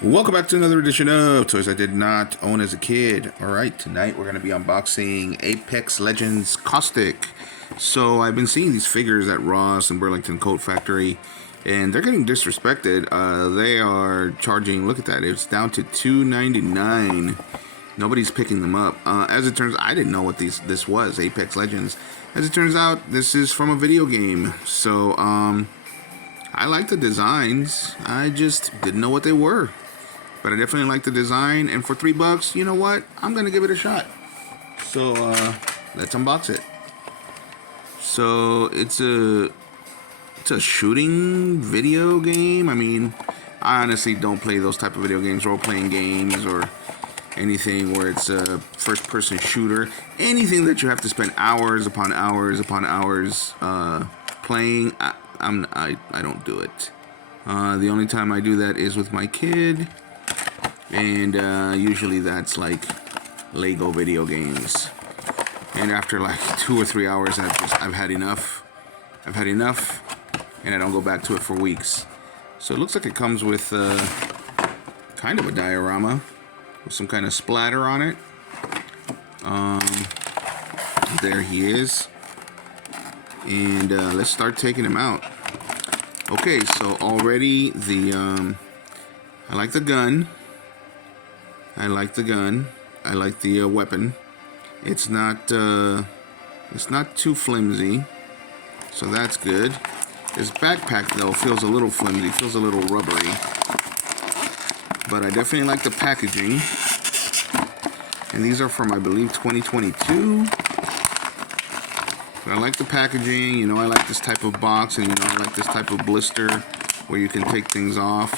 Welcome back to another edition of Toys I Did Not Own as a Kid. Alright, tonight we're going to be unboxing Apex Legends Caustic. So I've been seeing these figures at Ross and Burlington Coat Factory, and they're getting disrespected. They are charging, look at that, it's down to $2.99. Nobody's picking them up. As it turns out, I didn't know what this was, Apex Legends. As it turns out, this is from a video game. So, I like the designs. I just didn't know what they were. But I definitely like the design, and for $3, you know what? I'm gonna give it a shot. So let's unbox it. So it's a shooting video game. I mean, I honestly don't play those type of video games, role-playing games, or anything where it's a first-person shooter. Anything that you have to spend hours upon hours upon hours playing. I don't do it. The only time I do that is with my kid. And usually that's like Lego video games. And after like 2 or 3 hours, I've had enough. I've had enough, and I don't go back to it for weeks. So it looks like it comes with kind of a diorama with some kind of splatter on it. There he is. And let's start taking him out. Okay, so already the I like the gun. I like the gun. I like the weapon. It's not too flimsy, so that's good. His backpack though feels a little flimsy, feels a little rubbery. But I definitely like the packaging. And these are from, I believe, 2022. But I like the packaging. You know, I like this type of box, and you know, I like this type of blister where you can take things off.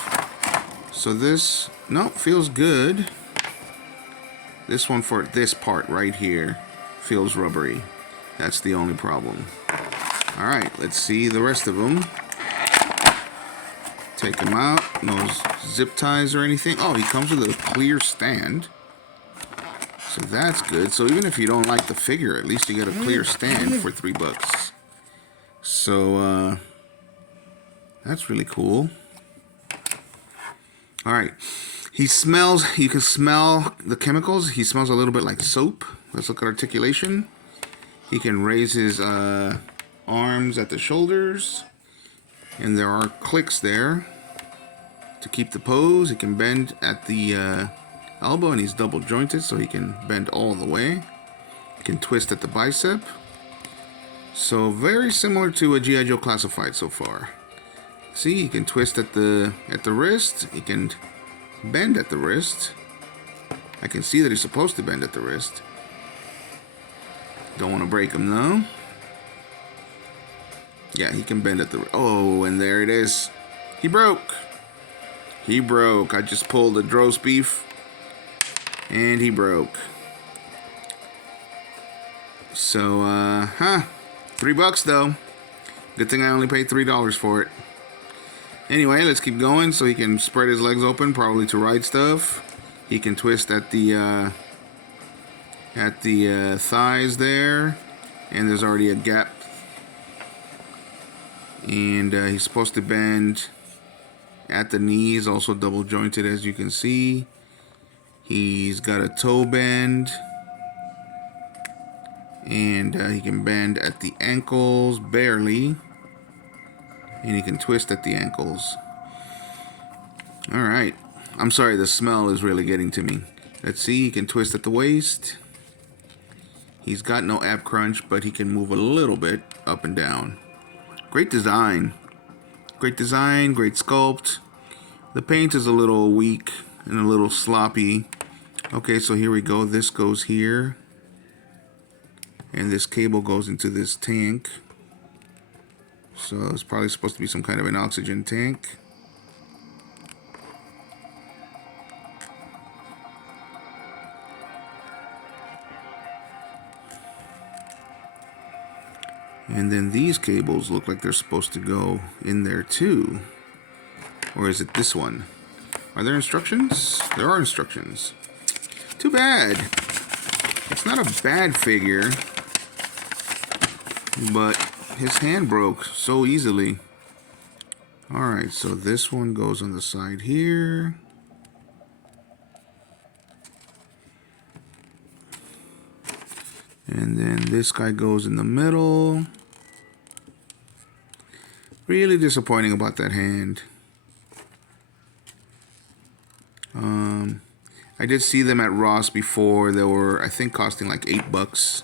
So this, no, feels good. This one, for this part right here, feels rubbery. That's the only problem. Alright, let's see the rest of them. Take them out. No zip ties or anything. Oh, he comes with a clear stand. So that's good. So even if you don't like the figure, at least you get a clear stand for $3. So, that's really cool. Alright. He smells, you can smell the chemicals. He smells a little bit like soap. Let's look at articulation. He can raise his arms at the shoulders. And there are clicks there to keep the pose. He can bend at the elbow, and he's double jointed, so he can bend all the way. He can twist at the bicep. So very similar to a G.I. Joe Classified so far. See, he can twist at the wrist. He can bend at the wrist. I can see that he's supposed to bend at the wrist. Don't want to break him though. Yeah, he can bend at the... Oh, and there it is. He broke. He broke. I just pulled a roast beef, and he broke. So, $3 though. Good thing I only paid $3 for it. Anyway, let's keep going. So he can spread his legs open, probably to ride stuff. He can twist at the thighs there, and there's already a gap. And he's supposed to bend at the knees, also double jointed, as you can see. He's got a toe bend, and he can bend at the ankles barely. And he can twist at the ankles. Alright. I'm sorry, the smell is really getting to me. Let's see, he can twist at the waist. He's got no ab crunch, but he can move a little bit up and down. Great design. Great design, great sculpt. The paint is a little weak and a little sloppy. Okay, so here we go. This goes here. And this cable goes into this tank. So it's probably supposed to be some kind of an oxygen tank. And then these cables look like they're supposed to go in there too. Or is it this one? Are there instructions? There are instructions. Too bad. It's not a bad figure, but his hand broke so easily. Alright, so this one goes on the side here. And then this guy goes in the middle. Really disappointing about that hand. I did see them at Ross before. They were, I think, costing like $8.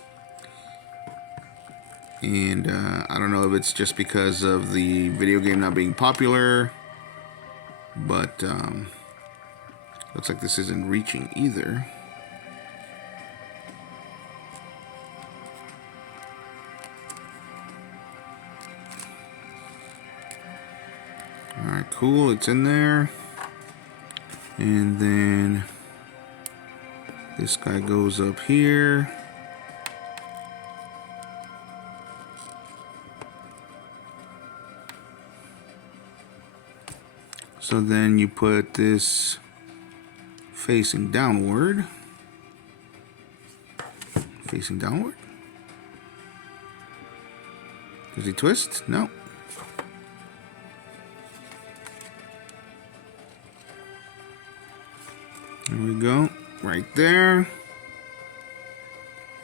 And I don't know if it's just because of the video game not being popular, but looks like this isn't reaching either. Alright, cool, it's in there. And then this guy goes up here. So then you put this facing downward. Facing downward? Does he twist? No. There we go. Right there.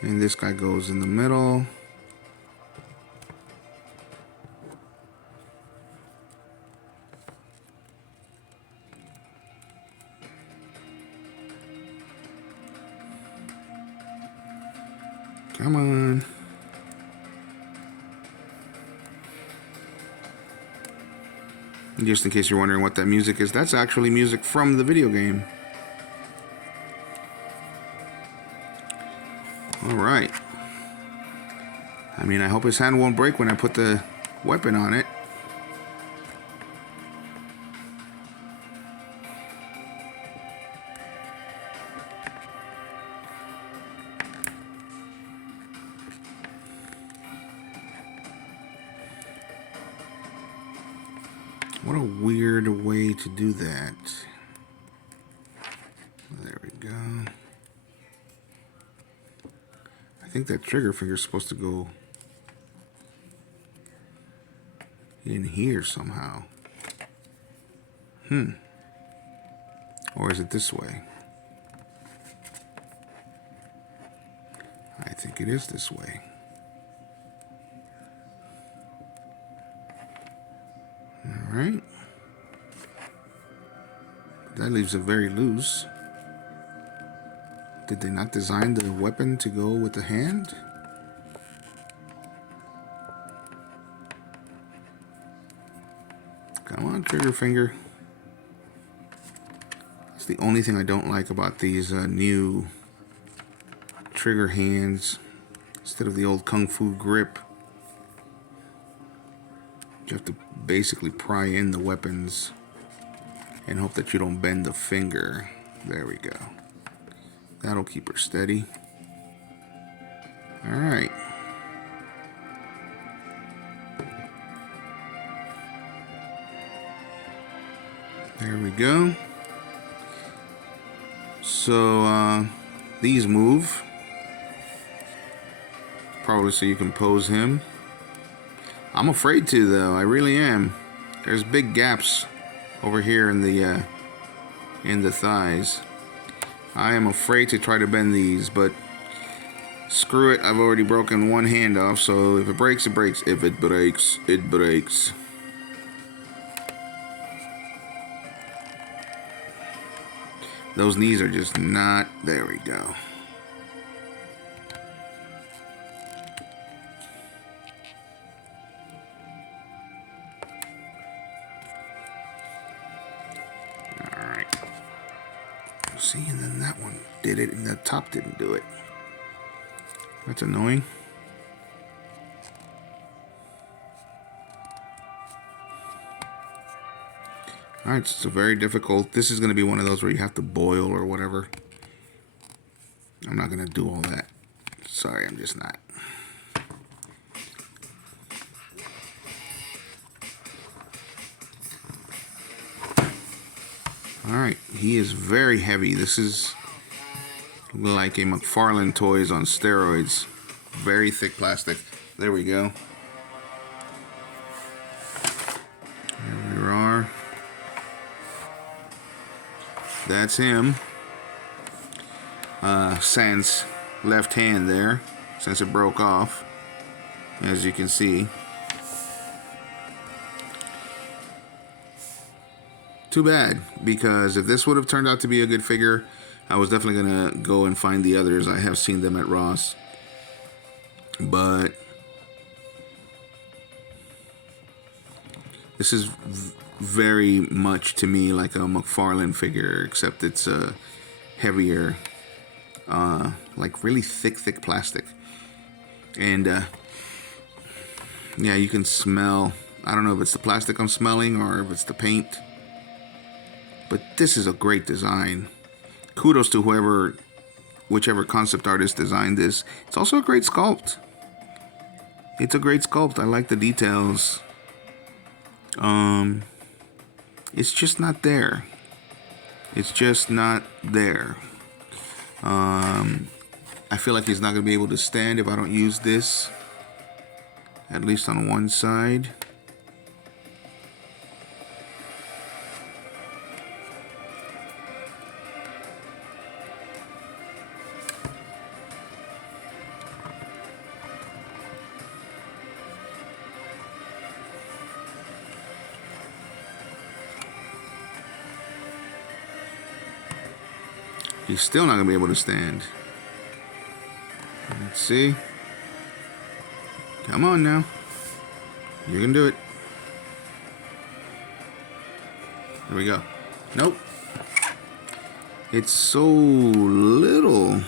And this guy goes in the middle. Come on. Just in case you're wondering what that music is, that's actually music from the video game. Alright. I mean, I hope his hand won't break when I put the weapon on it. What a weird way to do that. There we go. I think that trigger finger is supposed to go in here somehow. Or is it this way? I think it is this way. Alright. That leaves it very loose. Did they not design the weapon to go with the hand? Come on, trigger finger. That's the only thing I don't like about these new trigger hands. Instead of the old Kung Fu grip, you have to basically pry in the weapons and hope that you don't bend the finger. There we go. That'll keep her steady. All right. There we go. So these move. Probably so you can pose him. I'm afraid to, though. I really am. There's big gaps over here in the thighs. I am afraid to try to bend these, but screw it. I've already broken one hand off, so if it breaks, it breaks. If it breaks, it breaks. Those knees are just not... There we go. Alright. See, and then that one did it, and the top didn't do it. That's annoying. Alright, so very difficult. This is going to be one of those where you have to boil or whatever. I'm not going to do all that. Sorry, I'm just not. Alright, he is very heavy. This is like a McFarlane Toys on steroids. Very thick plastic. There we go. There we are. That's him. Sans left hand there. since it broke off, as you can see. Too bad, because if this would have turned out to be a good figure, I was definitely gonna go and find the others. I have seen them at Ross, but this is very much to me like a McFarlane figure, except it's heavier, like really thick plastic. And yeah, you can smell, I don't know if it's the plastic I'm smelling or if it's the paint, but this is a great design. Kudos to whichever concept artist designed this. It's also a great sculpt. It's a great sculpt. I like the details. It's just not there. It's just not there. I feel like he's not gonna be able to stand if I don't use this, at least on one side. He's still not gonna be able to stand. Let's see. Come on now. You can do it. Here we go. Nope. It's so little.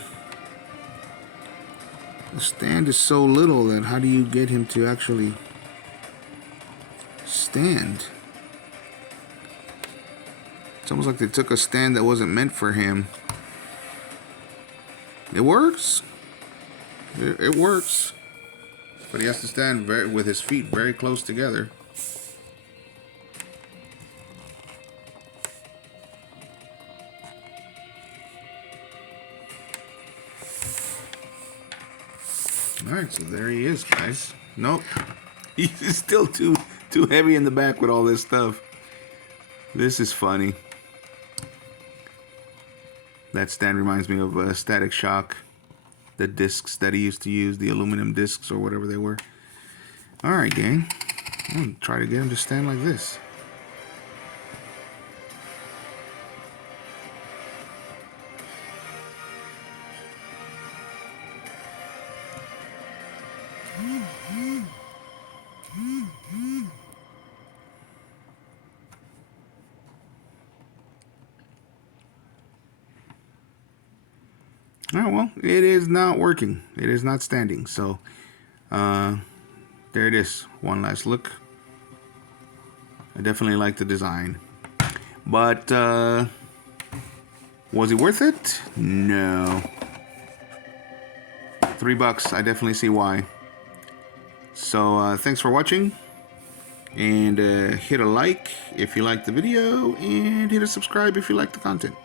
The stand is so little that how do you get him to actually stand? It's almost like they took a stand that wasn't meant for him. It works. It works. But he has to stand with his feet very close together. Alright, so there he is, guys. Nope. He's still too heavy in the back with all this stuff. This is funny. That stand reminds me of Static Shock. The discs that he used to use, the aluminum discs or whatever they were. Alright, gang. I'm gonna try to get him to stand like this. Oh, well, it is not working. It is not standing. So, there it is. One last look. I definitely like the design. But, was it worth it? No. $3. I definitely see why. So, thanks for watching. And hit a like if you liked the video. And hit a subscribe if you like the content.